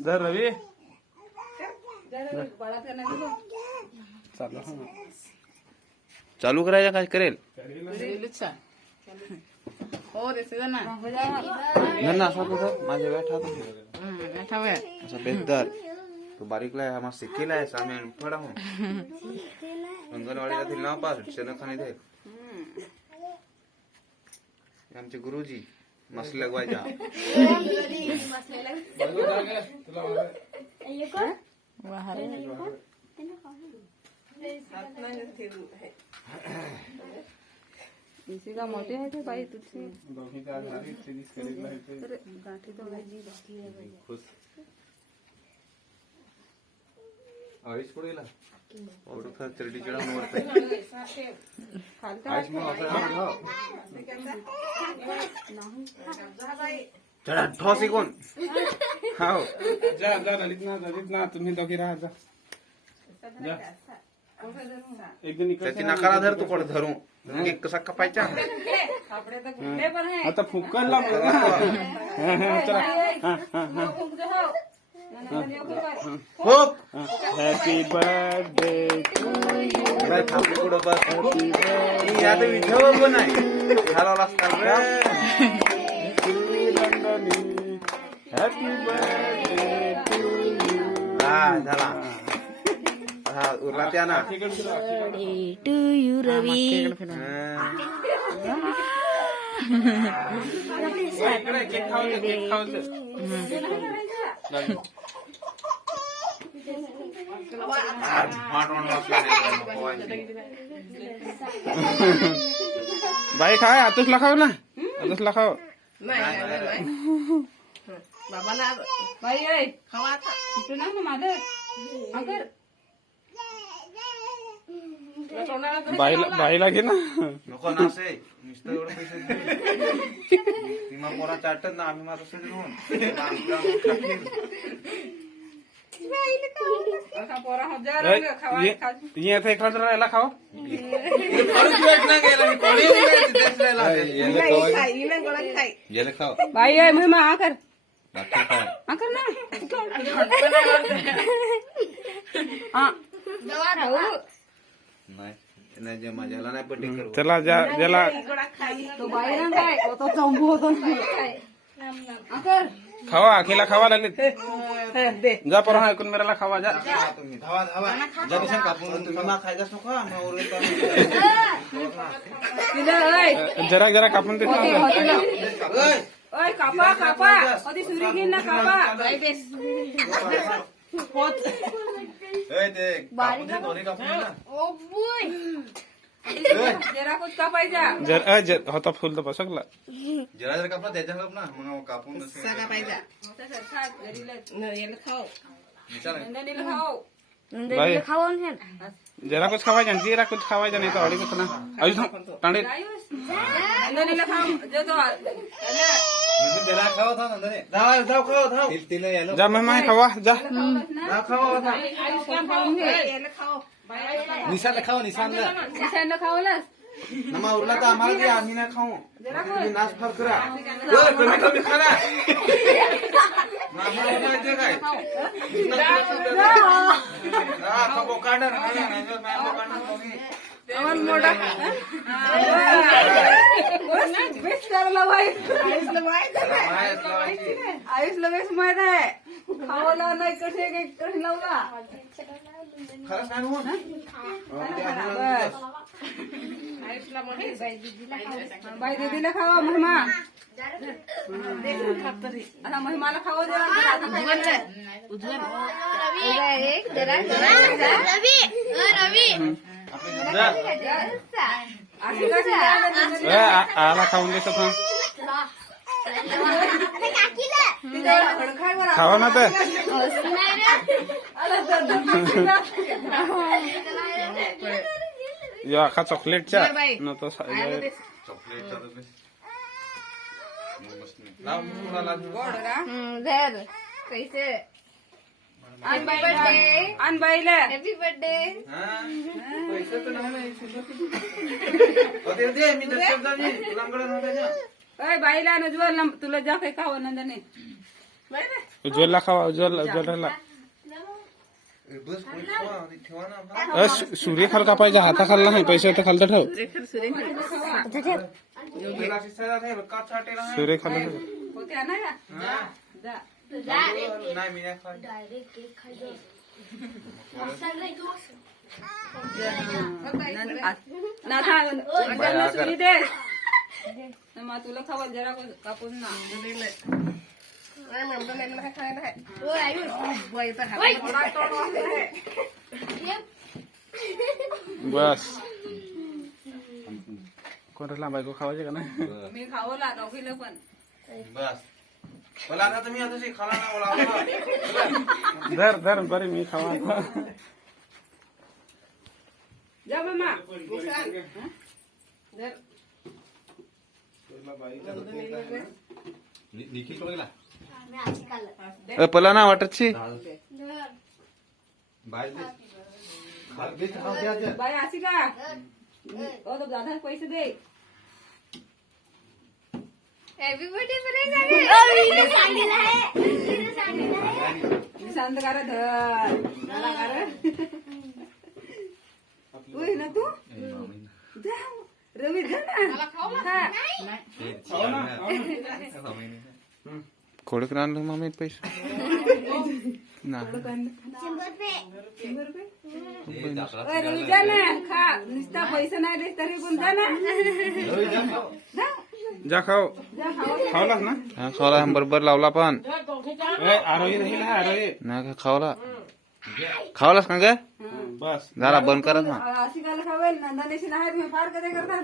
धर रवी चालू करायचं काय करेल ना असं तुझं माझ्या वेठा असं बेदर तू बारीकला आहे आम्हाला शिकेला आहे आम्ही अनफड आहो अंगणवाडीला नाव पास शनखाने दे आमचे गुरुजी मसले लगवायच्या इसी का मोटे है थे भाई तुझसे आईस पडेला और फिर चरडी चढ़ा मोरते आईस में चढ़ा ठोसी कोण हाओ जा जा ललित ना तुम्ही दोघी राहा जा जा एक दिन त्याची नाकाला धर तू कोण धरू कसा कापायचा आता फुकनला चला हो हॅपी बर्थडे काय थांबली कुठं बस मी आता विधव पण आहे घालावं लागतं हॅपी बर्थडे टू यू हा झाला हा उरला त्या ना टू यू रवी इकडे केक खाऊ बाई खाय आतच लाखाव ना आतच लाखाव बाबाला बाई ऐ खावा आता इथं ना माझं अगर बाईला घे ना नको ना असे नुसतं एवढं पैसे किंवा पोरा चाटत ना आम्ही माझं सगळं ये थे इकडे जरा याला खाओ गेले खाओ बाई ऐ मैं मां आकर बाकी खाओ आकर ना हां दवा खाऊ नाही नाही जे मजाला नाही पट्टी करू चला ज्याला तो बाई रंग आहे तो चंबू होतो आकर खावा अखिला खावा लागले दे जा पर ऐकून मेराला खावा जा तुम्ही धावा धावा जरी सांग कापून तुम्ही ना खायचं नका मग उरलं तिला ऐ जरा कापून दे ओय कापा कापा कधी सुरी घेईन ना कापा बाई बेस होत ते कापून दे दोन्ही कापून दे ना ओ बुय जरा कुछ कापायचा जर होता फुल तर बसकला जरा जरा कापला त्याच्या काप ना मग कापून सगळा पाहिजे सरखा घरीला याला खाओ नंदनीला खाओ भाई खाओ ना जरा कुछ खावायचा जरा कुछ खावायचा नाही तर अडी कुछ ना अजून तांडे नंदनीला खाओ जो तो जरा खावा था नंदने धाव धाव खाओ धाव तिला यालो जा मेहमान खावा जा धाव खावा था याला खाओ निशाला खाओ निशाला निशान खाओलास नमा उरला तर आम्हाला दे आम्ही ना खाऊ तुम्ही नाच फार करा कमी कमी खा ना आम्हाला माहिती काय हा खाओ काढा अमन मोडा बेस करला भाई आयुषला बेस माहित आहे खावला नाही कसे लावला खरं सांगू बाई दीदीला खावा महिमा आता महिमाला खावा आला खाऊन देतो खावा ना तर यो आखा चॉकलेटच्या न तो कैसे आन बाईला हॅपी बर्थडे पैसे तर नाही मी दर्शन तुला बाईला नजवर तुला जा काही खावं नंदने उज्ज्वलला खावा उज्ज्वलला बस कोणी ठेवा ना सूर्यखाल कापायचे हाताखाल नाही पैसे तर खालतं ठेव सूर्यखाल होते ना का जा नाही मी नाही खात. ना सुरी दे मग तुला खावा जरा कापून ना बस कोणाला बायको खावायचे का नाही मी खावला दोघीला पण बस बोला आता तुम्ही आता खाला ना बोला धर धर बरे मी खावा जा मामा पला ना वाटतची बाई अशी का ओ तो दादा पैसे दे शांत करा धर मला करा होय ना तू जा रवी धर ना खा. खोडक आणलं मम्मी पैसे ना ओय रवी जा ना खा नुसता पैसे नाही दे तरी पण जा ना जा खाओ जा खावा खावलास ना हा खावला बरोबर लावला पण आरोही राहील हा आरोही नाही खावला खावलास का ग बस जरा बंद करत ना अशी काल खावेल नंदनेशी नाही तुम्ही फार कधी करता